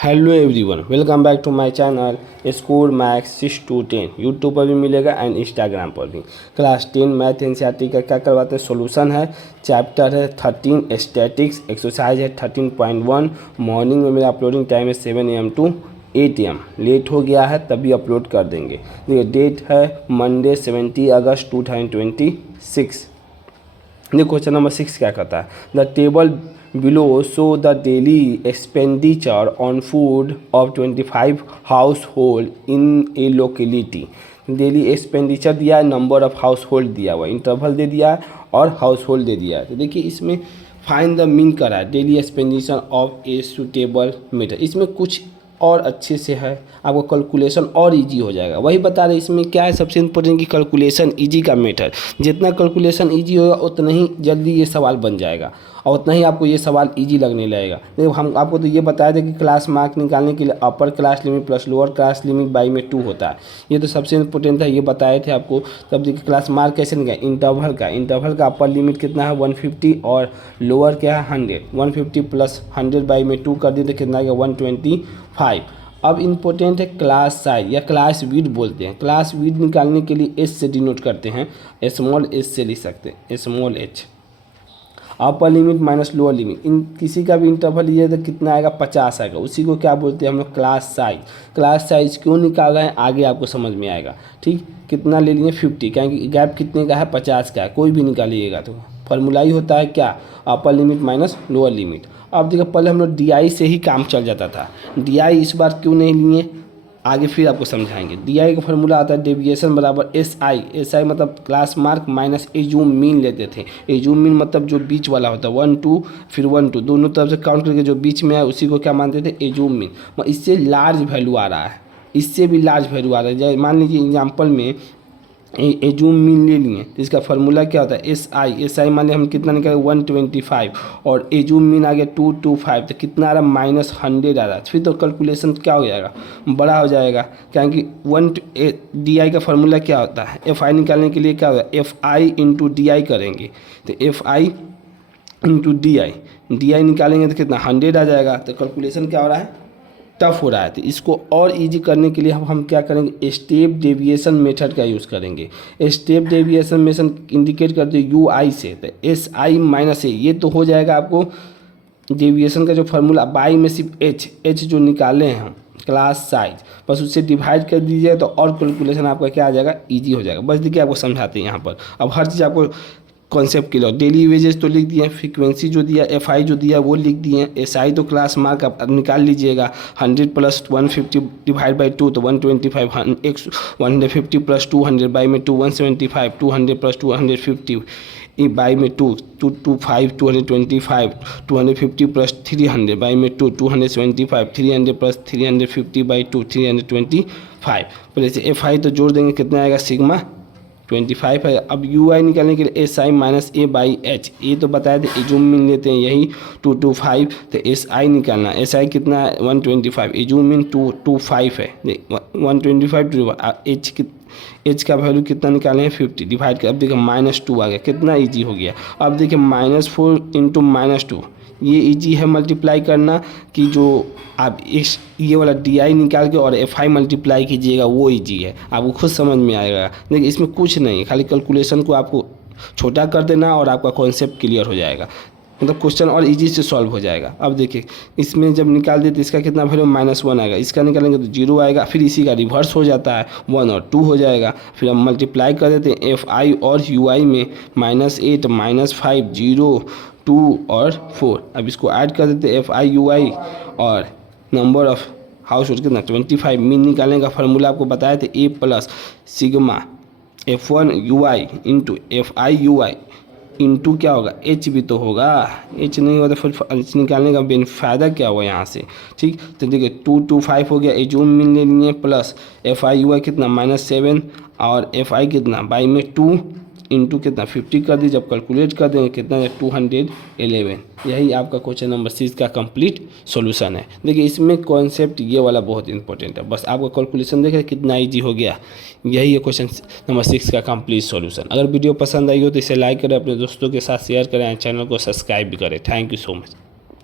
Hello everyone, welcome back to my channel score max 6 to 10। YouTube पर भी मिलेगा and Instagram पर भी। क्लास 10 मैथ एनसीईआरटी का क्या करवाते हैं, सॉल्यूशन है। चैप्टर है 13 स्टैटिक्स, एक्सरसाइज है 13.1। मॉर्निंग में मेरा अपलोडिंग टाइम है 7 AM to 8 AM। लेट हो गया है तभी अपलोड कर देंगे। देखिए डेट है मंडे 17 अगस्त 2026। देखो क्वेश्चन नंबर 6 क्या कहता है, the table below show the daily expenditure on food of 25 household in a locality। Daily expenditure दिया है, नंबर ऑफ हाउस होल्ड दिया हुआ, इंटरवल दे दिया है और हाउस होल्ड दे दिया है। तो देखिए इसमें फाइंड द मीन करा है, daily expenditure of a suitable meter. इसमें कुछ और अच्छे से है, आपको कैलकुलेशन और इजी हो जाएगा। वही बता रहे इसमें क्या है, सबसे इम्पोर्टेंट कि कैलकुलेशन इजी का मेथड। जितना कैलकुलेशन इजी होगा उतना ही जल्दी ये सवाल बन जाएगा और उतना ही आपको ये सवाल इजी लगने लगेगा। देखो हम आपको तो ये बताया था कि क्लास मार्क निकालने के लिए upper class limit plus lower class limit by में 2 होता है। ये तो सबसे इम्पोर्टेंट था, ये बताए थे आपको। तब देखिए क्लास मार्क कैसे निकाले, इंटरवल का अपर लिमिट कितना है 150 और लोअर क्या है 100। 150 प्लस 100 बाई में 2 कर दिए तो कितना आ गया 125। अब इम्पोर्टेंट है क्लास साइज या क्लास विड्थ बोलते हैं। क्लास विड्थ निकालने के लिए एस से डिनोट करते हैं, स्मॉल एस से लिख सकते हैं, small H. Upper limit minus lower limit, इन किसी का भी इंटरवल लिए तो कितना आएगा 50 आएगा, उसी को क्या बोलते हैं हम लोग क्लास साइज। क्लास साइज क्यों निकाल रहे हैं आगे आपको समझ में आएगा। ठीक, कितना ले लिए 50, क्योंकि गैप कितने का है 50 का है, कोई भी निकालिएगा तो फॉर्मूला ही होता है क्या, अपर लिमिट माइनस लोअर लिमिट। अब देखो पहले हम लोग DI से ही काम चल जाता था, DI इस बार क्यों नहीं लिए आगे फिर आपको समझाएंगे। DI का फॉर्मूला आता है डेविएशन बराबर SI मतलब class mark minus assume mean लेते थे। एजूम मीन मतलब जो बीच वाला होता है 1 2 फिर 1 2 दोनों तरफ से काउंट करके जो बीच में है उसी को क्या मानते थे, एजूम मीन। इससे लार्ज वैल्यू आ रहा है, इससे भी लार्ज वैल्यू आ रहा है। जैसे मान लीजिए एग्जाम्पल में एजूम मीन ले लिए तो इसका फार्मूला क्या होता है SI मान लिया हम कितना निकाले 125 और एजूम मीन आ गया 225 तो कितना आ रहा है -100 आ रहा है। फिर तो कैलकुलेशन क्या हो जाएगा, बड़ा हो जाएगा, क्योंकि DI का फार्मूला क्या होता है, FI निकालने के लिए क्या होगा FI इंटू DI करेंगे तो FI इंटू DI निकालेंगे तो कितना 100 आ जाएगा। तो कैलकुलेशन क्या हो रहा है, टफ हो रहा है। तो इसको और इजी करने के लिए हम क्या करेंगे, स्टेप डेविएशन मेथड का यूज़ करेंगे। स्टेप डेविएशन मेथड इंडिकेट करते हैं UI से, तो SI माइनस A ये तो हो जाएगा आपको डेविएशन का जो फार्मूला, बाई में सिर्फ H जो निकाले हैं हम क्लास साइज, बस उससे डिवाइड कर दीजिए तो और कैलकुलेशन आपका क्या आ जाएगा, ईजी हो जाएगा। बस देखिए आपको समझाते हैं यहाँ पर। अब हर चीज़ आपको कॉन्सेप्ट क्लियर, डेली वेजेस तो लिख दिए, फ्रीक्वेंसी जो दिया FI जो दिया वो लिख दिए, SI तो क्लास मार्क आप निकाल लीजिएगा। 100 प्लस 150 डिवाइड बाई 2 तो 125, 150 प्लस 200 बाई में 2 175, 200 प्लस 250 बाई में 2 225, 225, 250 प्लस 300 बाई में 2 275, 300 प्लस 350 बाई 2 325। प्लस FI तो जोड़ देंगे कितना आएगा सिग्मा 25 है। अब UI निकालने के लिए SI minus A by H, ये तो बताया था एजूम मीन लेते हैं यही 225 तो SI निकालना, SI कितना है 125, एजूम मीन 225 है 125 H का वैल्यू कितना निकाले हैं 50 डिवाइड कर। अब देखिए -2 आ गया, कितना इजी हो गया। अब देखिए -4 इंटू -2 ये इजी है मल्टीप्लाई करना, कि जो आप इस ये वाला DI निकाल के और FI मल्टीप्लाई कीजिएगा वो इजी है, आपको खुद समझ में आएगा। देखिए इसमें कुछ नहीं, खाली कैलकुलेशन को आपको छोटा कर देना और आपका कॉन्सेप्ट क्लियर हो जाएगा, मतलब क्वेश्चन और इजी से सॉल्व हो जाएगा। अब देखिए इसमें जब निकाल देते इसका कितना वैल्यू -1 आएगा, इसका निकालेंगे तो 0 आएगा, फिर इसी का रिवर्स हो जाता है 1 और 2 हो जाएगा। फिर हम मल्टीप्लाई कर देते हैं FI और UI में -8 -5 0 2 और 4। अब इसको ऐड कर देते हैं FI UI और नंबर ऑफ हाउस होल्ड कितना 25। मीन निकालने का फार्मूला आपको बताया था A plus sigma F1 UI into FI UI into क्या होगा H भी तो होगा, H नहीं होगा तो फिर H निकालने का फ़ायदा क्या हुआ यहाँ से। ठीक, तो देखिए 225 हो गया, एजूम मीन ले लिए प्लस FI UI कितना -7 और FI कितना बाई में 2 इंटू कितना 50 कर दीजिए। जब कैलकुलेट कर देंगे कितना 211। यही आपका क्वेश्चन नंबर 6 का कंप्लीट सॉल्यूशन है। देखिए इसमें कॉन्सेप्ट ये वाला बहुत इंपॉर्टेंट है, बस आपका कैलकुलेशन देखें कितना इजी हो गया। यही है क्वेश्चन नंबर 6 का कंप्लीट सॉल्यूशन। अगर वीडियो पसंद आई हो तो इसे लाइक करें, अपने दोस्तों के साथ शेयर करें, चैनल को सब्सक्राइब भी करें। Thank you so much.